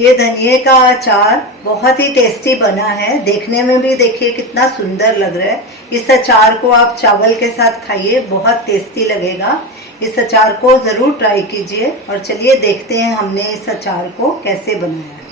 ये धनिए का अचार बहुत ही टेस्टी बना है। देखने में भी देखिए कितना सुंदर लग रहा है। इस अचार को आप चावल के साथ खाइए, बहुत टेस्टी लगेगा। इस अचार को ज़रूर ट्राई कीजिए। और चलिए देखते हैं हमने इस अचार को कैसे बनाया है।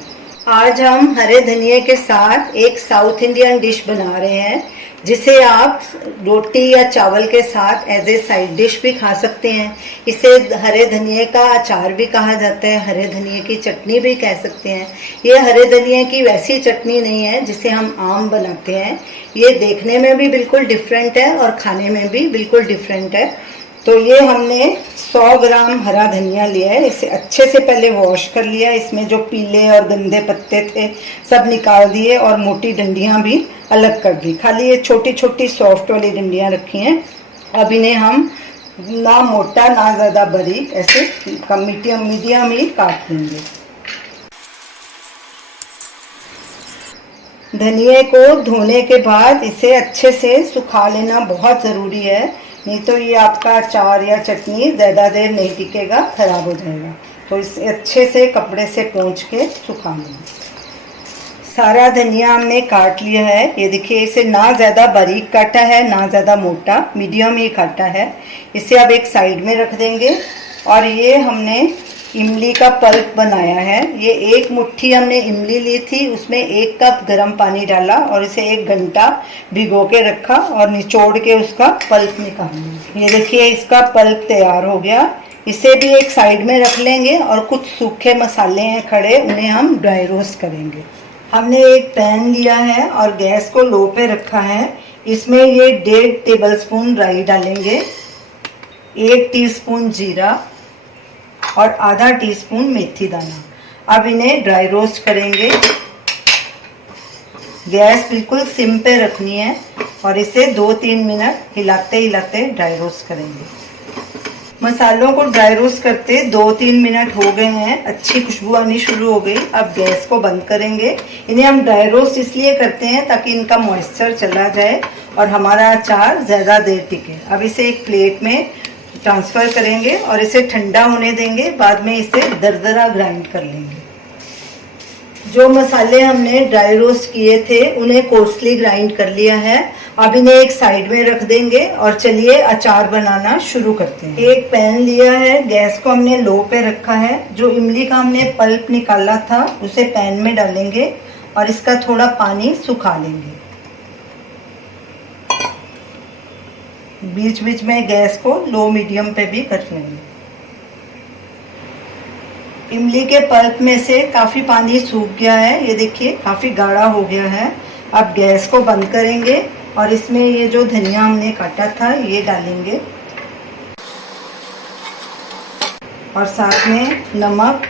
आज हम हरे धनिए के साथ एक साउथ इंडियन डिश बना रहे हैं, जिसे आप रोटी या चावल के साथ एज ए साइड डिश भी खा सकते हैं। इसे हरे धनिए का अचार भी कहा जाता है, हरे धनिए की चटनी भी कह सकते हैं। ये हरे धनिए की वैसी चटनी नहीं है जिसे हम आम बनाते हैं। ये देखने में भी बिल्कुल डिफरेंट है और खाने में भी बिल्कुल डिफरेंट है। तो ये हमने 100 ग्राम हरा धनिया लिया है। इसे अच्छे से पहले वॉश कर लिया। इसमें जो पीले और गंदे पत्ते थे सब निकाल दिए और मोटी डंडियां भी अलग कर दी। खाली ये छोटी छोटी सॉफ्ट वाली डंडियां रखी हैं। अब इन्हें हम ना मोटा ना ज़्यादा बारीक ऐसे मीडियम ही काट लेंगे। धनिए को धोने के बाद इसे अच्छे से सुखा लेना बहुत ज़रूरी है, नहीं तो ये आपका अचार या चटनी ज़्यादा देर नहीं टिकेगा, खराब हो जाएगा। तो इसे अच्छे से कपड़े से पोंछ के सुखा लेंगे। सारा धनिया हमने काट लिया है। ये देखिए, इसे ना ज़्यादा बारीक काटा है ना ज़्यादा मोटा, मीडियम ही काटा है। इसे अब एक साइड में रख देंगे। और ये हमने इमली का पल्प बनाया है। ये एक मुट्ठी हमने इमली ली थी, उसमें 1 कप गर्म पानी डाला और इसे 1 घंटा भिगो के रखा और निचोड़ के उसका पल्प निकाल। ये देखिए, इसका पल्प तैयार हो गया। इसे भी एक साइड में रख लेंगे। और कुछ सूखे मसाले हैं खड़े, उन्हें हम ड्राई रोस्ट करेंगे। हमने एक पैन लिया है और गैस को लो पे रखा है। इसमें ये 1.5 टेबलस्पून राई डालेंगे, 1 टीस्पून जीरा और आधा टीस्पून मेथी दाना। अब इन्हें ड्राई रोस्ट करेंगे। गैस बिल्कुल सिम पे रखनी है और इसे 2-3 मिनट हिलाते हिलाते ड्राई रोस्ट करेंगे। मसालों को ड्राई रोस्ट करते 2-3 मिनट हो गए हैं, अच्छी खुशबू आनी शुरू हो गई। अब गैस को बंद करेंगे। इन्हें हम ड्राई रोस्ट इसलिए करते हैं ताकि इनका मॉइस्चर चला जाए और हमारा अचार ज़्यादा देर टिके। अब इसे एक प्लेट में ट्रांसफ़र करेंगे और इसे ठंडा होने देंगे। बाद में इसे दरदरा ग्राइंड कर लेंगे। जो मसाले हमने ड्राई रोस्ट किए थे उन्हें कोर्सली ग्राइंड कर लिया है। अब इन्हें एक साइड में रख देंगे और चलिए अचार बनाना शुरू करते हैं। एक पैन लिया है, गैस को हमने लो पे रखा है। जो इमली का हमने पल्प निकाला था उसे पैन में डालेंगे और इसका थोड़ा पानी सुखा लेंगे। बीच बीच में गैस को लो मीडियम पे भी कर लेंगे। इमली के पल्प में से काफ़ी पानी सूख गया है। ये देखिए, काफ़ी गाढ़ा हो गया है। अब गैस को बंद करेंगे और इसमें ये जो धनिया हमने काटा था ये डालेंगे और साथ में नमक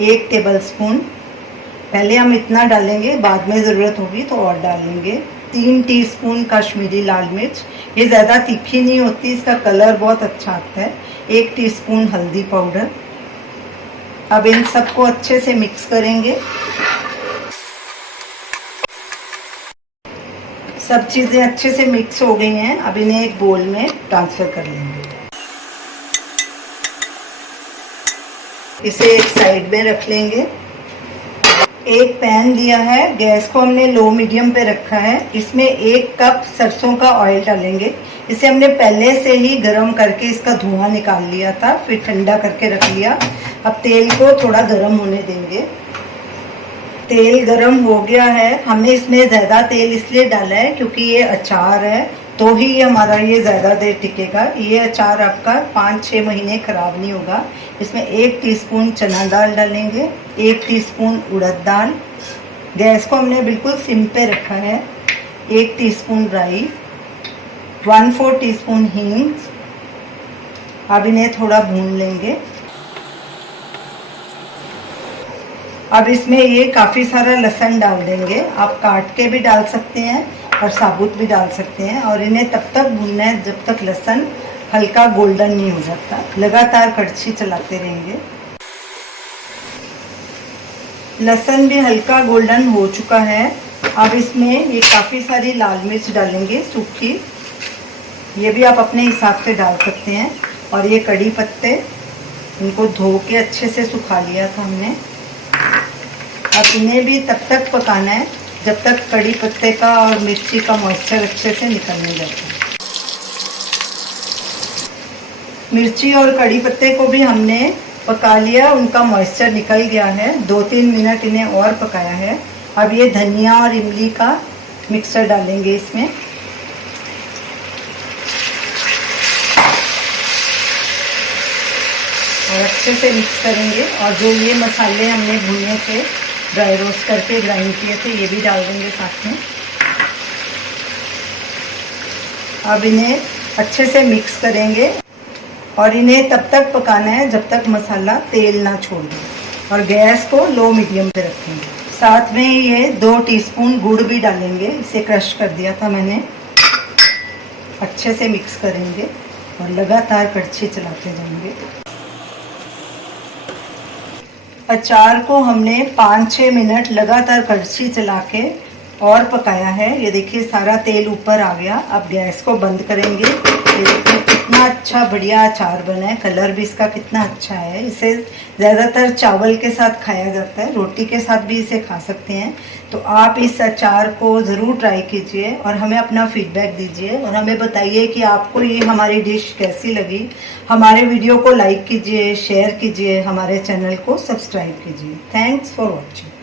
1 टेबलस्पून। पहले हम इतना डालेंगे, बाद में ज़रूरत होगी तो और डालेंगे। 3 टीस्पून कश्मीरी लाल मिर्च, ये ज़्यादा तीखी नहीं होती, इसका कलर बहुत अच्छा आता है। 1 टीस्पून हल्दी पाउडर। अब इन सबको अच्छे से मिक्स करेंगे। सब चीज़ें अच्छे से मिक्स हो गई हैं। अब इन्हें एक बोल में ट्रांसफ़र कर लेंगे। इसे एक साइड में रख लेंगे। एक पैन लिया है, गैस को हमने लो मीडियम पे रखा है। इसमें 1 कप सरसों का ऑयल डालेंगे। इसे हमने पहले से ही गर्म करके इसका धुआं निकाल लिया था, फिर ठंडा करके रख लिया। अब तेल को थोड़ा गर्म होने देंगे। तेल गर्म हो गया है। हमने इसमें ज़्यादा तेल इसलिए डाला है क्योंकि ये अचार है, तो ही हमारा ये ज़्यादा देर टिकेगा। ये अचार आपका 5-6 महीने ख़राब नहीं होगा। इसमें 1 टीस्पून चना दाल डालेंगे, 1 टीस्पून उड़द दाल। गैस को हमने बिल्कुल सिम पे रखा है। 1 टीस्पून राई, 1/4 टीस्पून हींग। अब इन्हें थोड़ा भून लेंगे। अब इसमें ये काफ़ी सारा लहसुन डाल देंगे। आप काट के भी डाल सकते हैं और साबुत भी डाल सकते हैं। और इन्हें तब तक भूनना है जब तक लहसुन हल्का गोल्डन नहीं हो जाता। लगातार कड़छी चलाते रहेंगे। लहसुन भी हल्का गोल्डन हो चुका है। अब इसमें ये काफ़ी सारी लाल मिर्च डालेंगे सूखी, ये भी आप अपने हिसाब से डाल सकते हैं। और ये कड़ी पत्ते, इनको धो के अच्छे से सुखा लिया था हमने। अब इन्हें भी तब तक पकाना है जब तक कड़ी पत्ते का और मिर्ची का मॉइस्चर अच्छे से निकल नहीं जाता। मिर्ची और कड़ी पत्ते को भी हमने पका लिया, उनका मॉइस्चर निकल गया है। 2-3 मिनट इन्हें और पकाया है। अब ये धनिया और इमली का मिक्सर डालेंगे इसमें। और अच्छे से मिक्स करेंगे। और जो ये मसाले हमने भुने थे, ड्राई रोस्ट करके ग्राइंड किए थे, ये भी डाल देंगे साथ में। अब इन्हें अच्छे से मिक्स करेंगे और इन्हें तब तक पकाना है जब तक मसाला तेल ना छोड़ दे। और गैस को लो मीडियम पे रखेंगे। साथ में ये 2 टीस्पून गुड़ भी डालेंगे, इसे क्रश कर दिया था मैंने। अच्छे से मिक्स करेंगे और लगातार कड़छी चलाते जाएंगे। अचार को हमने 5-6 मिनट लगातार कड़छी चला के और पकाया है। ये देखिए सारा तेल ऊपर आ गया। अब गैस को बंद करेंगे। ये देखिए कितना अच्छा बढ़िया अचार बना है। कलर भी इसका कितना अच्छा है। इसे ज़्यादातर चावल के साथ खाया जाता है, रोटी के साथ भी इसे खा सकते हैं। तो आप इस अचार को ज़रूर ट्राई कीजिए और हमें अपना फीडबैक दीजिए और हमें बताइए कि आपको ये हमारी डिश कैसी लगी। हमारे वीडियो को लाइक कीजिए, शेयर कीजिए, हमारे चैनल को सब्सक्राइब कीजिए। Thanks for watching.